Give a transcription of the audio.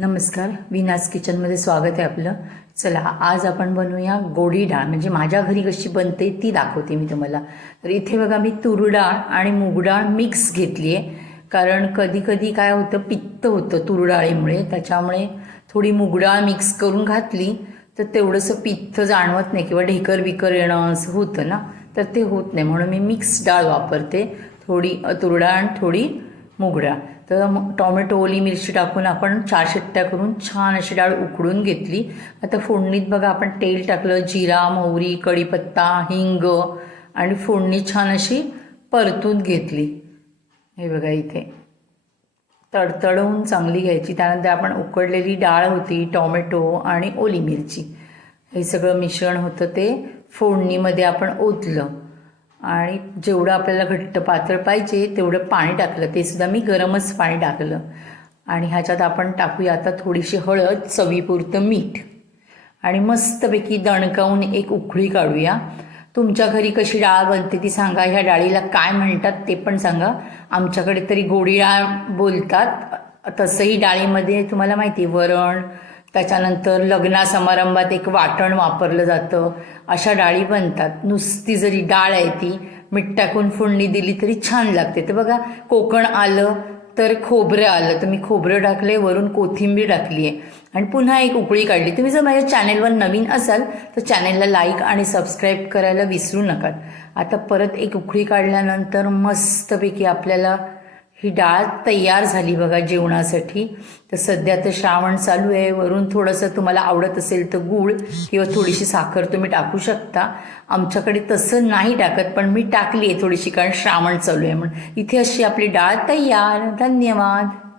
नमस्कार विनास किचनमध्ये स्वागत आहे आपलं. चला आज आपण बनवूया गोडी डाळ. म्हणजे माझ्या घरी कशी बनते ती दाखवते मी तुम्हाला. तर इथे बघा मी तूर डाळ आणि मूग डाळ मिक्स घेतली आहे कारण कधी कधी काय होतं पित्त होतं तूर डाळीमुळे. त्याच्यामुळे थोडी मूग डाळ मिक्स करून घातली तर तेवढंसं पित्त जाणवत नाही किंवा ढेकर बिकर येणं असं होतं ना तर ते होत नाही. म्हणून मी मिक्स डाळ वापरते. थोडी तुरडाळ तूर डाळ आणि थोडी मूग तर टॉमॅटो ओली मिरची टाकून आपण चार शिट्ट्या करून छान अशी डाळ उकडून घेतली. आता फोडणीत बघा आपण तेल टाकलं जिरा मोहरी कढीपत्ता हिंग आणि फोडणी छान अशी परतून घेतली. हे बघा इथे. तडतडवून चांगली घ्यायची. त्यानंतर आपण उकडलेली डाळ होती टॉमॅटो आणि ओली मिरची. हे सगळं मिश्रण होतं ते फोडणीमध्ये आपण ओतलं. आणि जेवढं आपल्याला घट्ट पातळ पाहिजे तेवढं पाणी टाकलं. ते सुद्धा मी गरमच पाणी टाकलं. आणि ह्याच्यात आपण टाकूया आता थोडीशी हळद चवीपुरतं मीठ. आणि मस्तपैकी दणकावून एक उकळी काढूया. तुमच्या घरी कशी डाळ बनते ती सांगा. ह्या डाळीला काय म्हणतात ते पण सांगा. आमच्याकडे तरी गोडी डाळ बोलतात. तसंही डाळीमध्ये तुम्हाला माहिती आहे, वरण त्याच्यानंतर लग्ना समारंभात एक वाटण वापरलं जातं. अशा डाळी बनतात. नुसती जरी डाळ आहे ती मीठ टाकून फोडणी दिली तरी छान लागते. तर बघा कोकण आलं तर खोबरं आलं. तर मी खोबरं टाकले वरून कोथिंबीर टाकली आहे आणि पुन्हा एक उकळी काढली. तुम्ही जर माझ्या चॅनेलवर नवीन असाल तर चॅनेलला लाईक आणि सबस्क्राईब करायला विसरू नका. आता परत एक उकळी काढल्यानंतर मस्तपैकी आपल्याला ही डाळ तयार झाली बघा जेवणासाठी. तर सध्या तर श्रावण चालू आहे. वरून थोडंसं तुम्हाला आवडत असेल तर गूळ किंवा थोडीशी साखर तुम्ही टाकू शकता. आमच्याकडे तसं नाही टाकत पण मी टाकली आहे थोडीशी कारण श्रावण चालू आहे म्हणून. इथे अशी आपली डाळ तयार. धन्यवाद.